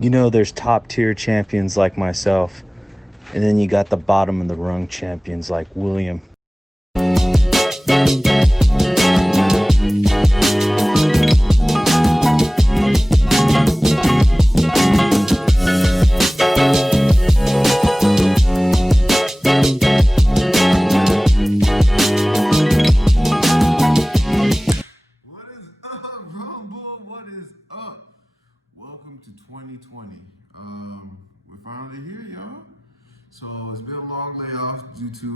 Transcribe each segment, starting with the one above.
You know, there's top tier champions like myself, and then you got the bottom of the rung champions like William. What is up, Rumble? What is up? Welcome to 2020. We're finally here, y'all. So it's been a long layoff due to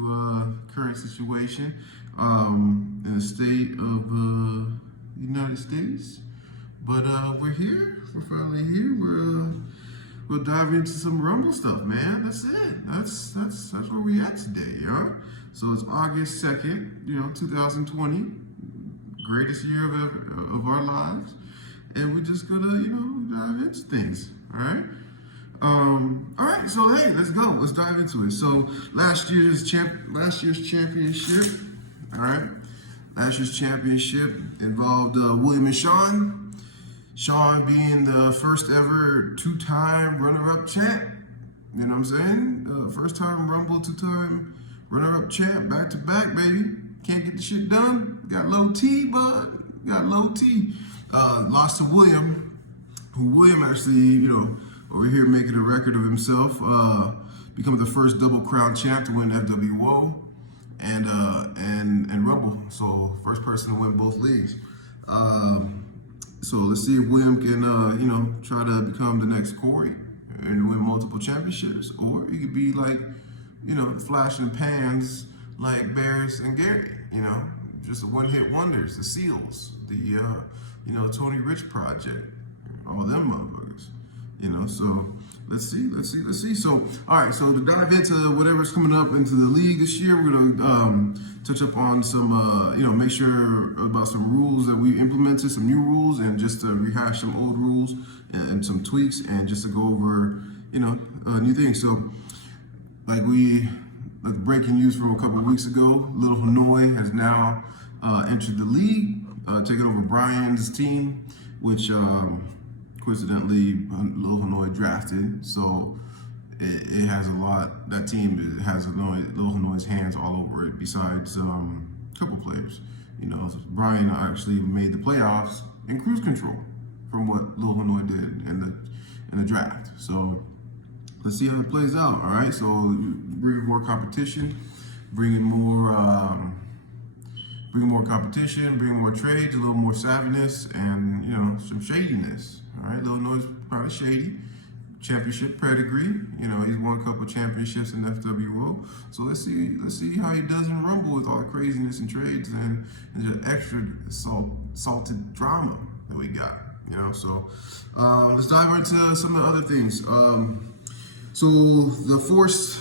current situation in the state of the United States. But we're here. We're finally here. We'll dive into some Rumble stuff, man. That's it. That's where we at today, y'all. So it's August 2nd, 2020. Greatest year of our lives, and we're just gonna, dive into things. All right. All right. So hey, let's go. Let's dive into it. So last year's championship. All right. Last year's championship involved William and Sean. Sean being the first ever two-time runner-up champ. You know what I'm saying? First-time Rumble, two-time runner-up champ, back-to-back, baby. Can't get the shit done. Got low T, bud. Got low T. Lost to William, who William actually, over here making a record of himself. Becoming the first double crown champ to win FWO and Rumble. So first person to win both leagues. So let's see if William can, try to become the next Corey and win multiple championships, or he could be like, flash and pans like Bears and Gary, just the one-hit wonders, the Seals, the Tony Rich Project, all them motherfuckers, So let's see. So all right, so to dive into whatever's coming up into the league this year, we're gonna touch up on some, make sure about some rules that we implemented, some new rules, and just to rehash some old rules and some tweaks, and just to go over, new things. So like breaking news from a couple of weeks ago, Little Hanoi has now entered the league, taking over Brian's team, which coincidentally Little Hanoi drafted. So it has a lot. That team has Little Hanoi's hands all over it. Besides a couple players, Brian actually made the playoffs in cruise control from what Little Hanoi did in the draft. So let's see how it plays out. All right, so bringing more competition, bringing more competition, bringing more trades, a little more savviness, and some shadiness. All right, Lil Noise probably shady. Championship pedigree. He's won a couple championships in FWO. So let's see how he does in Rumble with all the craziness and trades and the extra salted drama that we got. So let's dive into some of the other things. So the forced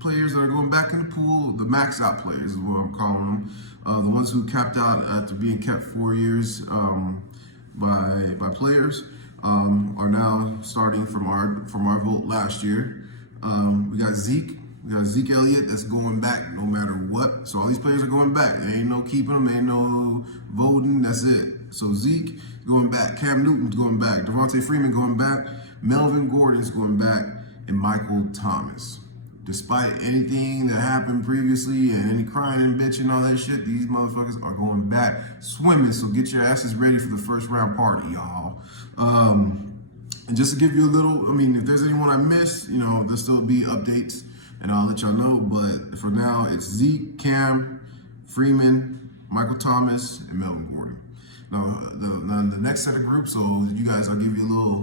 players that are going back in the pool, the max out players is what I'm calling them. The ones who capped out after being kept 4 years by players are now starting from our vote last year. We got Zeke Elliott that's going back no matter what. So all these players are going back. There ain't no keeping them, ain't no voting. That's it. So Zeke going back, Cam Newton's going back, Devontae Freeman going back, Melvin Gordon's going back, and Michael Thomas. Despite anything that happened previously and any crying and bitching and all that shit, these motherfuckers are going back swimming. So get your asses ready for the first round party, y'all. And just to give you a little, if there's anyone I missed, there'll still be updates and I'll let y'all know. But for now, it's Zeke, Cam, Freeman, Michael Thomas, and Melvin Gordon. Now, the next set of groups, so you guys, I'll give you a little,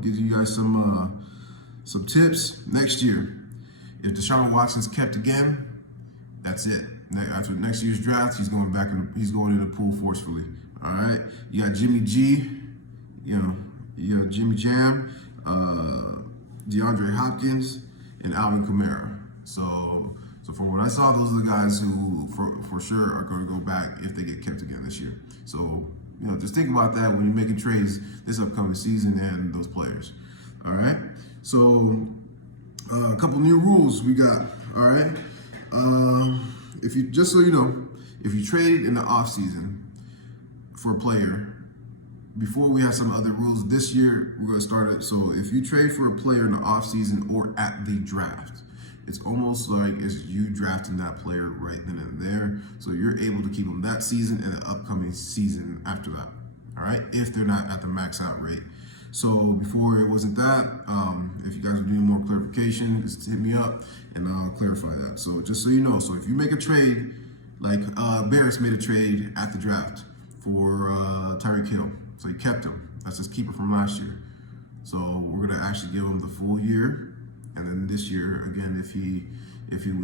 give you guys some tips. Next year, if Deshaun Watson's kept again, that's it. After next year's draft, he's going in the pool forcefully. All right. You got Jimmy G, you got Jimmy Jam, DeAndre Hopkins, and Alvin Kamara. So from what I saw, those are the guys who for sure are going to go back if they get kept again this year. So just think about that when you're making trades this upcoming season and those players. All right. So a couple new rules we got. All right. If you traded in the offseason for a player before we have some other rules. This year, we're going to start it. So if you trade for a player in the offseason or at the draft, it's almost like it's you drafting that player right then and there. So you're able to keep them that season and the upcoming season after that. All right, if they're not at the max out rate. So before it wasn't that. If you guys are doing more clarification, just hit me up and I'll clarify that. So just so you know, so if you make a trade, like Barris made a trade at the draft for Tyreek Hill, so he kept him. That's his keeper from last year. So we're gonna actually give him the full year, and then this year again, if he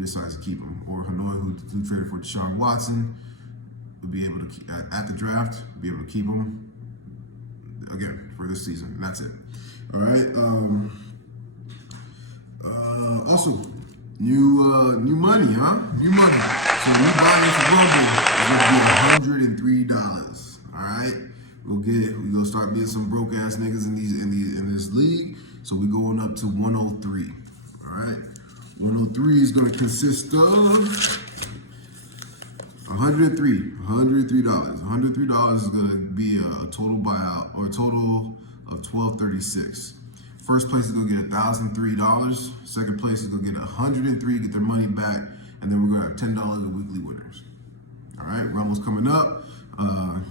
decides to keep him, or Hanoi, who traded for Deshaun Watson, will be able to keep, at the draft, be able to keep him again for this season. And that's it. All right. Also, new money, huh? New money. So new buying for Rumble is gonna be $103. All right. We gonna start being some broke ass niggas in this league. So we're going up to 103. All right. 103 is gonna consist of $103. $103 is gonna be a total buyout, or a total of $1,236. First place is gonna get $1,003. Second place is gonna get $103, get their money back, and then we're gonna have $10 of weekly winners. All right, Rumble's coming up.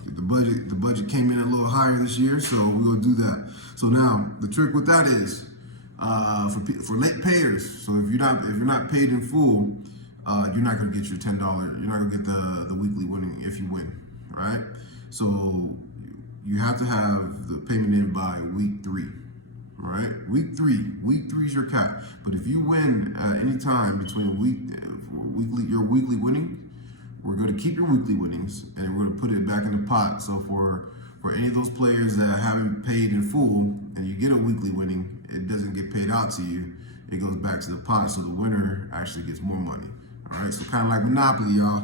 The budget came in a little higher this year, so we're gonna do that. So now the trick with that is for late payers. So if you're not paid in full, you're not gonna get your $10. You're not gonna get the weekly winning if you win. All right. So you have to have the payment in by week 3. All right, week three is your cap. But if you win at any time between your weekly winning, we're going to keep your weekly winnings and we're going to put it back in the pot. So for any of those players that haven't paid in full and you get a weekly winning, it doesn't get paid out to you. It goes back to the pot, so the winner actually gets more money. All right, so kind of like Monopoly, y'all.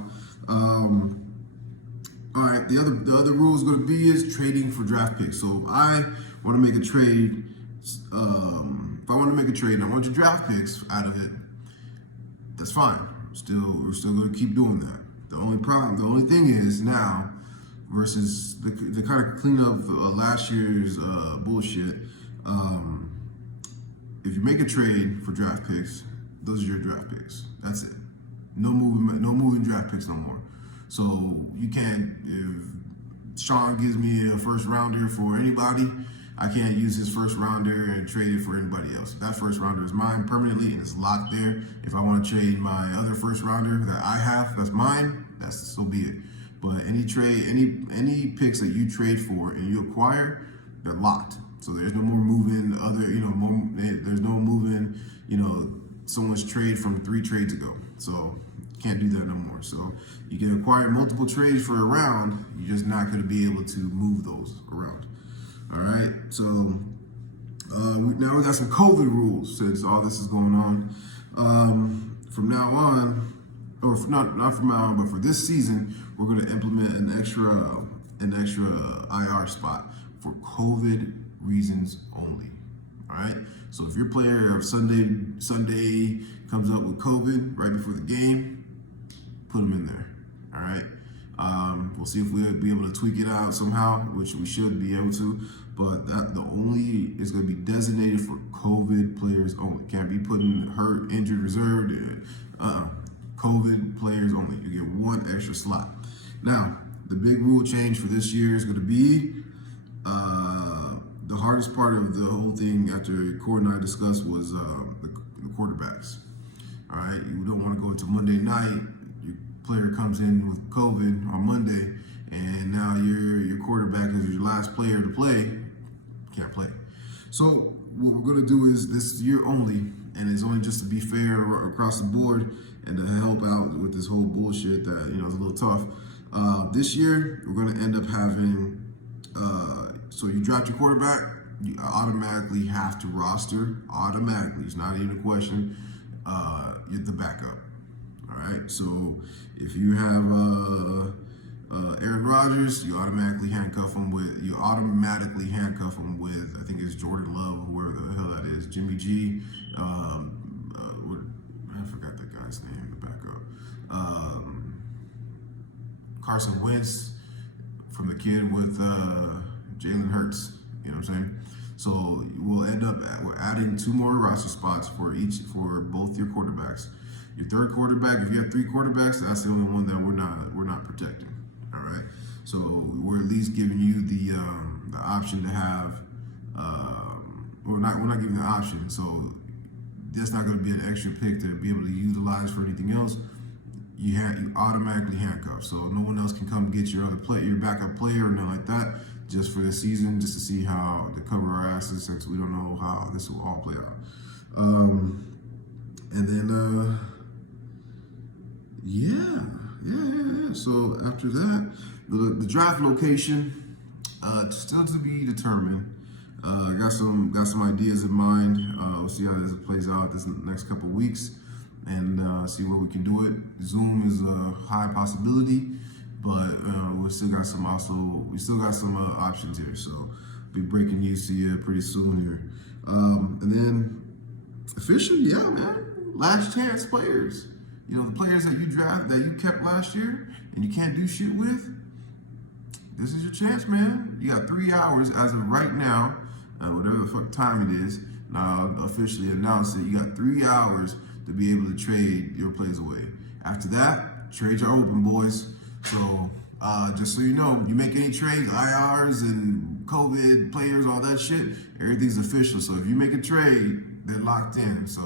All right, the other rule is going to be is trading for draft picks. So if I want to make a trade. If I want to make a trade and I want your draft picks out of it, that's fine. We're still going to keep doing that. The only thing is now, versus the kind of clean up last year's bullshit. If you make a trade for draft picks, those are your draft picks. That's it. No moving draft picks no more. So you can't. If Sean gives me a first rounder for anybody, I can't use his first rounder and trade it for anybody else. That first rounder is mine permanently and it's locked there. If I want to trade my other first rounder that I have, that's mine, so be it. But any picks that you trade for and you acquire, they're locked. So there's no more moving there's no moving, someone's trade from 3 trades ago. So you can't do that no more. So you can acquire multiple trades for a round, you're just not going to be able to move those around. All right, so now we got some COVID rules since all this is going on. From now on, or not from now on, but for this season, we're going to implement an extra IR spot for COVID reasons only. All right, so if your player of Sunday comes up with COVID right before the game, put them in there. All right. We'll see if we'll be able to tweak it out somehow, which we should be able to. But it's going to be designated for COVID players only. Can't be putting hurt, injured, reserved. COVID players only. You get 1 extra slot. Now, the big rule change for this year is going to be the hardest part of the whole thing after Court and I discussed was the quarterbacks. All right, you don't want to go into Monday night. Player comes in with COVID on Monday, and now your quarterback is your last player to play, can't play. So what we're gonna do is this year only, and it's only just to be fair across the board and to help out with this whole bullshit that is a little tough. This year we're gonna end up having so you draft your quarterback, you automatically have to roster automatically. It's not even a question. You're the backup. All right, so if you have Aaron Rodgers, you automatically handcuff him with, I think it's Jordan Love, whoever the hell that is, Jimmy G. I forgot that guy's name, the backup. Carson Wentz from the kid with Jalen Hurts. You know what I'm saying? So we'll end up we're adding 2 more roster spots for both your quarterbacks. Your third quarterback, if you have 3 quarterbacks, that's the only one that we're not protecting. All right. So we're at least giving you the option to have. We're not giving the option. So that's not going to be an extra pick to be able to utilize for anything else. You automatically handcuff, so no one else can come get your your backup player or nothing like that, just for the season, just to see how to cover our asses, since we don't know how this will all play out. And then, yeah. So after that, the draft location still to be determined. Got some ideas in mind. We'll see how this plays out this next couple of weeks, and see where we can do it. Zoom is a high possibility, but we still got some options here. So be breaking news to you pretty soon here. And then officially, yeah, man, last chance players. You know, the players that you draft that you kept last year and you can't do shit with. This is your chance, man. You got 3 hours as of right now, whatever the fuck time it is. Now officially announced it. You got 3 hours to be able to trade your plays away. After that, trades are open, boys. So just so you know, you make any trades, IRs and COVID players, all that shit, everything's official. So if you make a trade, they're locked in. So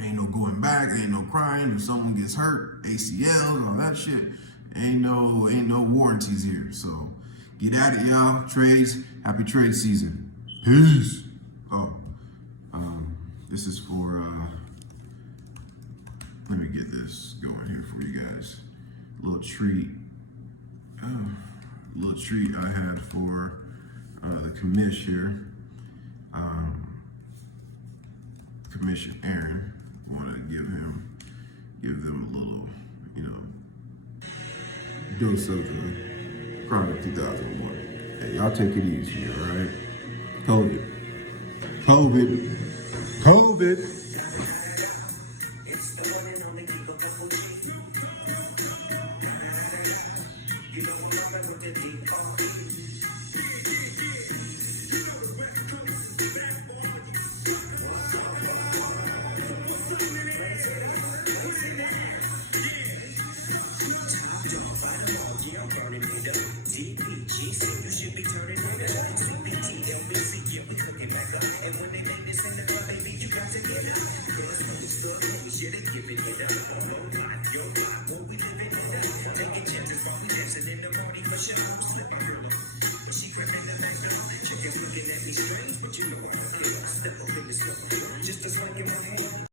ain't no going back, ain't no crying. If someone gets hurt, ACL, all that shit, ain't no warranties here. So get at it, y'all. Trades, happy trade season. Peace. Oh, this is for, let me get this going here for you guys. Little treat I had for the commish here. Commission Aaron. Want to give them a little, dose of the Chronic 2001. Hey, y'all take it easy, all right? COVID.